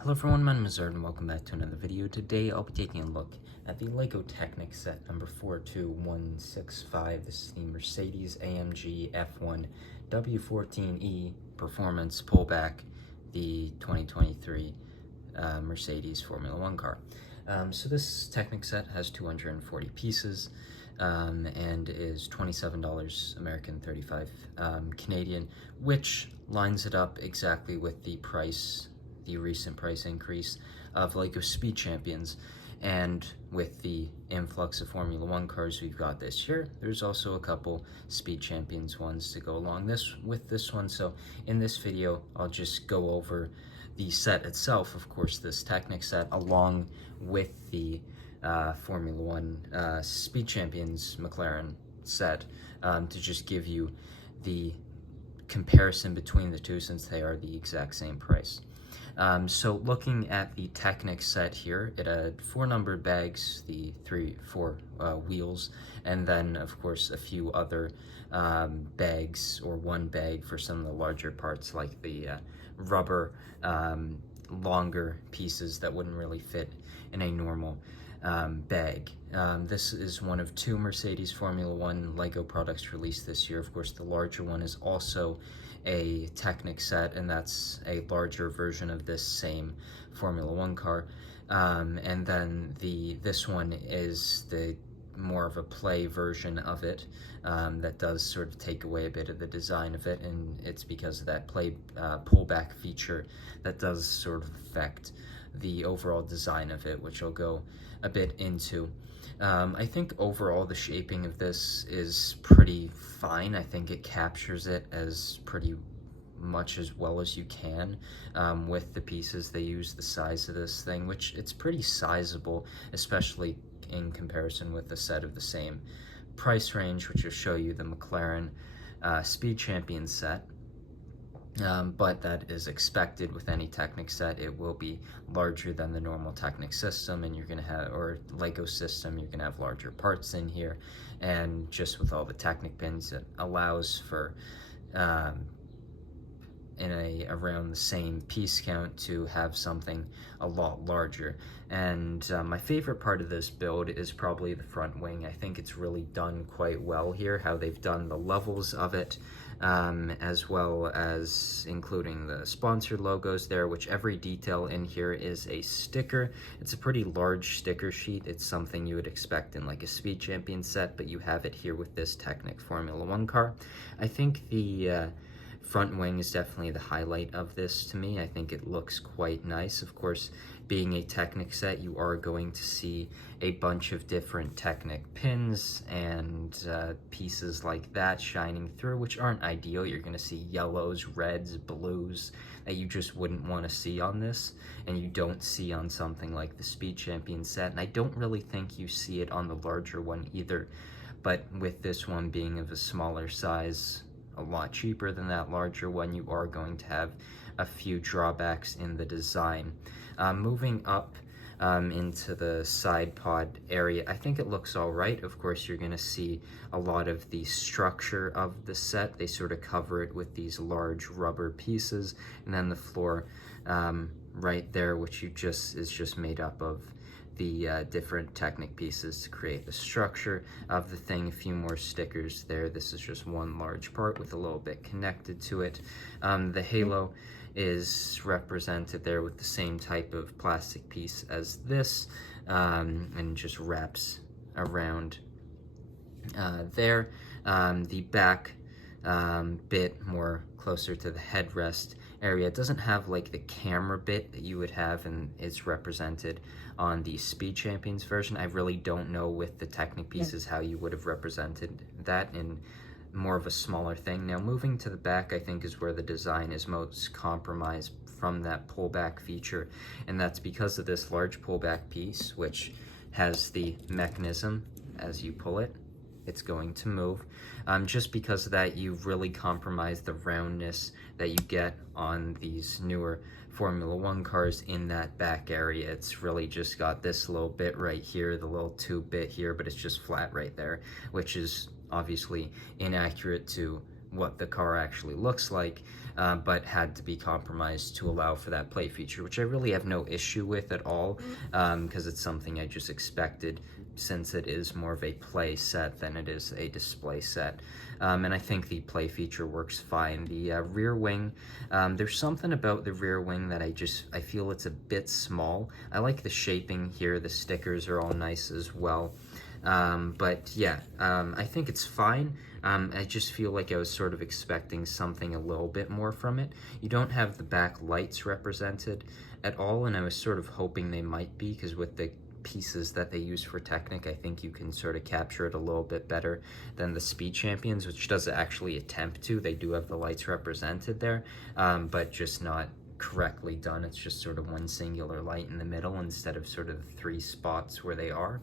Hello everyone, my name is Art and welcome back to another video. Today I'll be taking a look at the LEGO Technic set number 42165. This is the Mercedes-AMG F1 W14E Performance Pullback, the 2023 Mercedes Formula One car. So this Technic set has 240 pieces and is $27 American, 35 Canadian, which lines it up exactly with the recent price increase of LEGO Speed Champions. And with the influx of Formula One cars we've got this year, there's also a couple Speed Champions ones to go along with this one. So in this video, I'll just go over the set itself, of course, this Technic set, along with the Formula One Speed Champions McLaren set, to just give you the comparison between the two, since they are the exact same price. So looking at the Technic set here, it had 4 numbered bags, the 4 wheels, and then of course a few other bags, or one bag for some of the larger parts, like the rubber longer pieces that wouldn't really fit in a normal bag. This is one of 2 Mercedes Formula One LEGO products released this year. Of course, the larger one is also a Technic set, and that's a larger version of this same Formula One car. And then this one is the more of a play version of it, that does sort of take away a bit of the design of it, and it's because of that play pullback feature that does sort of affect the overall design of it, which I'll go a bit into. I think overall the shaping of this is pretty fine. I think it captures it as pretty much as well as you can with the pieces they use, the size of this thing, which it's pretty sizable, especially in comparison with a set of the same price range, which will show you the McLaren Speed Champion set. But that is expected with any Technic set. It will be larger than the normal Technic system, and you're going to have, or LEGO system, you're going to have larger parts in here. And just with all the Technic pins, it allows for around the same piece count to have something a lot larger. And my favorite part of this build is probably the front wing. I think it's really done quite well here, how they've done the levels of it, as well as including the sponsor logos there, which every detail in here is a sticker. It's a pretty large sticker sheet. It's something you would expect in like a Speed Champion set, but you have it here with this Technic Formula One car. I think the front wing is definitely the highlight of this to me. I think it looks quite nice. Of course, being a Technic set, you are going to see a bunch of different Technic pins and pieces like that shining through, which aren't ideal. You're going to see yellows, reds, blues that you just wouldn't want to see on this, and you don't see on something like the Speed Champion set, and I don't really think you see it on the larger one either. But with this one being of a smaller size, a lot cheaper than that larger one, you are going to have a few drawbacks in the design. Moving up into the side pod area, I think it looks all right. Of course, you're going to see a lot of the structure of the set. They sort of cover it with these large rubber pieces, and then the floor right there, which is just made up of the different Technic pieces to create the structure of the thing. A few more stickers there. This is just one large part with a little bit connected to it. The halo is represented there with the same type of plastic piece as this, and just wraps around there. The back bit more closer to the headrest area. It doesn't have like the camera bit that you would have, and it's represented on the Speed Champions version. I really don't know with the Technic pieces how you would have represented that in more of a smaller thing. Now moving to the back, I think is where the design is most compromised from that pullback feature, and that's because of this large pullback piece, which has the mechanism. As you pull it, it's going to move. Just because of that, you really compromise the roundness that you get on these newer Formula One cars in that back area. It's really just got this little bit right here, the little tube bit here, but it's just flat right there, which is obviously inaccurate to what the car actually looks like, but had to be compromised to allow for that play feature, which I really have no issue with at all, because it's something I just expected, since it is more of a play set than it is a display set. And I think the play feature works fine. The rear wing, there's something about the rear wing that I feel it's a bit small. I like the shaping here. The stickers are all nice as well. But yeah, I think it's fine. I just feel like I was sort of expecting something a little bit more from it. You don't have the back lights represented at all, and I was sort of hoping they might be, because with the pieces that they use for Technic, I think you can sort of capture it a little bit better than the Speed Champions, which doesn't actually attempt to. They do have the lights represented there, but just not correctly done. It's just sort of one singular light in the middle instead of sort of the 3 spots where they are.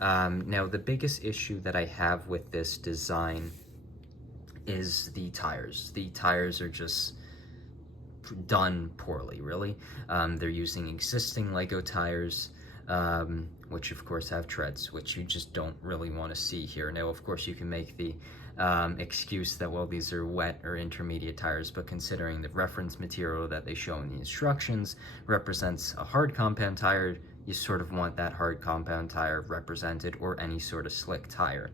Now, the biggest issue that I have with this design is the tires. The tires are just done poorly, really. They're using existing Lego tires, which of course have treads, which you just don't really want to see here. Now, of course, you can make the excuse that, well, these are wet or intermediate tires, but considering the reference material that they show in the instructions represents a hard compound tire, you sort of want that hard compound tire represented, or any sort of slick tire.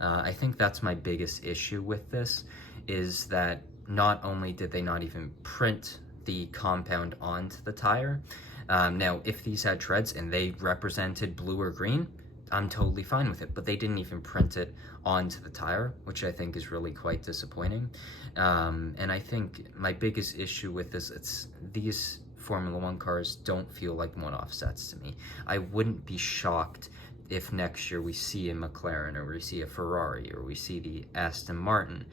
I think that's my biggest issue with this, is that not only did they not even print the compound onto the tire, now if these had treads and they represented blue or green, I'm totally fine with it, but they didn't even print it onto the tire, which I think is really quite disappointing. And I think my biggest issue with this, these Formula One cars don't feel like one-off sets to me. I wouldn't be shocked if next year we see a McLaren, or we see a Ferrari, or we see the Aston Martin,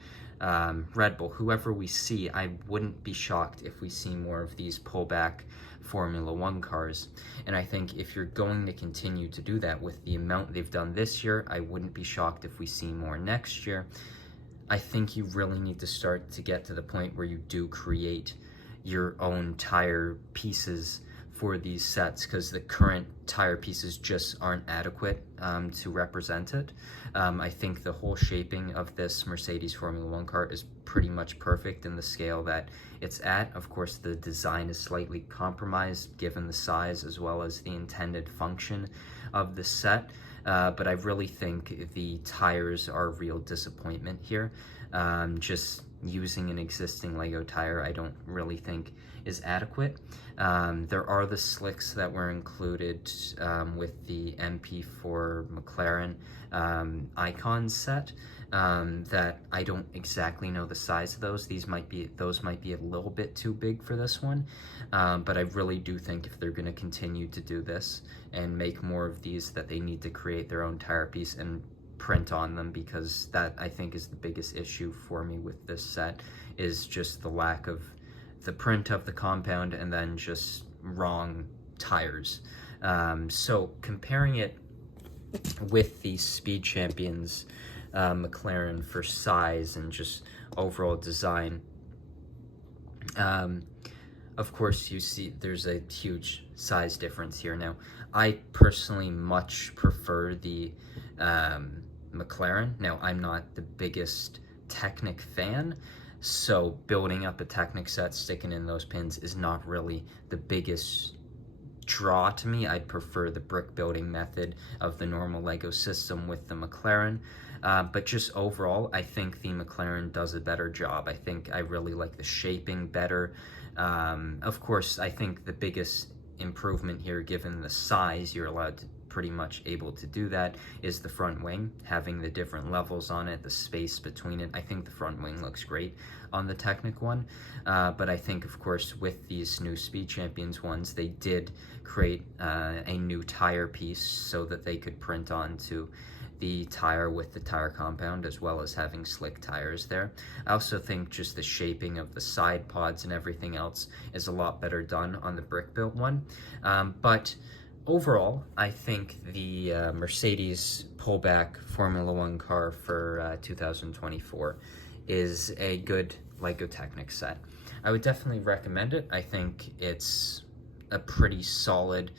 Red Bull, whoever we see. I wouldn't be shocked if we see more of these pullback Formula One cars. And I think if you're going to continue to do that with the amount they've done this year, I wouldn't be shocked if we see more next year. I think you really need to start to get to the point where you do create your own tire pieces for these sets, because the current tire pieces just aren't adequate to represent it. I think the whole shaping of this Mercedes Formula One car is pretty much perfect in the scale that it's at. Of course, the design is slightly compromised given the size as well as the intended function of the set, but I really think the tires are a real disappointment here. Just using an existing Lego tire, I don't really think is adequate. There are the slicks that were included with the MP4 McLaren icon set, that I don't exactly know the size of those. Those might be a little bit too big for this one, but I really do think if they're going to continue to do this and make more of these, that they need to create their own tire piece and print on them, because that, I think, is the biggest issue for me with this set, is just the lack of the print of the compound and then just wrong tires. So comparing it with the Speed Champions McLaren for size and just overall design, of course you see there's a huge size difference here. Now, I personally much prefer the McLaren. Now, I'm not the biggest Technic fan, so building up a Technic set, sticking in those pins is not really the biggest draw to me. I'd prefer the brick building method of the normal Lego system with the McLaren. But just overall, I think the McLaren does a better job. I think I really like the shaping better. Of course, I think the biggest improvement here, given the size, you're allowed to pretty much able to do that, is the front wing, having the different levels on it, the space between it. I think the front wing looks great on the Technic one, but I think, of course, with these new Speed Champions ones, they did create a new tire piece so that they could print onto the tire with the tire compound, as well as having slick tires there. I also think just the shaping of the side pods and everything else is a lot better done on the brick built one, but overall, I think the Mercedes pullback Formula One car for 2024 is a good Lego Technic set. I would definitely recommend it. I think it's a pretty solid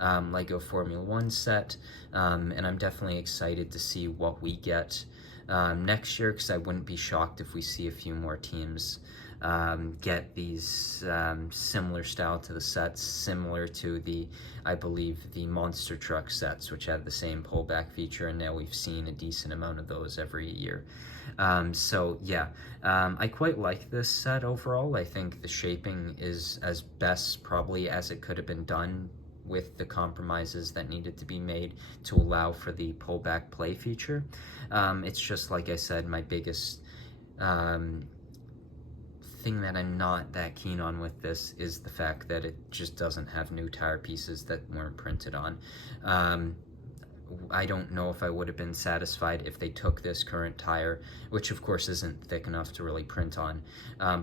Lego Formula One set, and I'm definitely excited to see what we get next year, because I wouldn't be shocked if we see a few more teams get these similar style to the sets, similar to I believe, the monster truck sets, which had the same pullback feature, and now we've seen a decent amount of those every year. So yeah, I quite like this set overall. I think the shaping is as best probably as it could have been done with the compromises that needed to be made to allow for the pullback play feature. It's just, like I said, my biggest thing that I'm not that keen on with this is the fact that it just doesn't have new tire pieces that weren't printed on. I don't know if I would have been satisfied if they took this current tire, which of course isn't thick enough to really print on,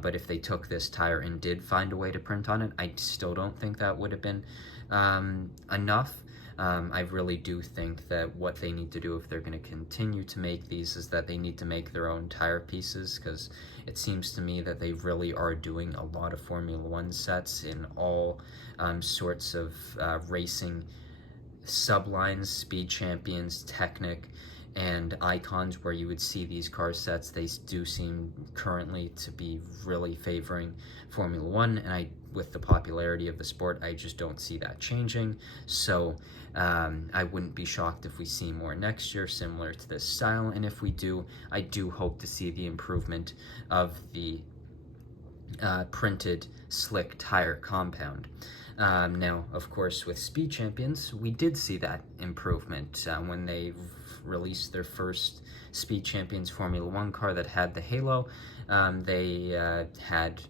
but if they took this tire and did find a way to print on it, I still don't think that would have been enough. I really do think that what they need to do if they're going to continue to make these is that they need to make their own tire pieces, because it seems to me that they really are doing a lot of Formula One sets in all sorts of racing sublines, Speed Champions, Technic, and Icons, where you would see these car sets. They do seem currently to be really favoring Formula One, and with the popularity of the sport, I just don't see that changing. So I wouldn't be shocked if we see more next year similar to this style, and if we do, I do hope to see the improvement of the printed slick tire compound. Now, of course, with Speed Champions, we did see that improvement when they released their first Speed Champions Formula One car that had the halo. They had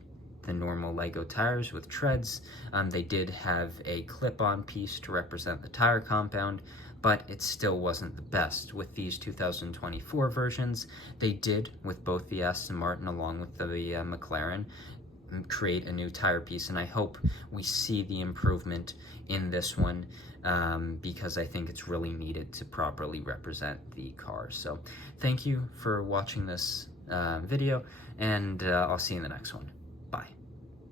the normal Lego tires with treads. They did have a clip-on piece to represent the tire compound, but it still wasn't the best. With these 2024 versions, they did, with both the Aston Martin along with the McLaren, create a new tire piece, and I hope we see the improvement in this one because I think it's really needed to properly represent the car. So thank you for watching this video, and I'll see you in the next one. Bye.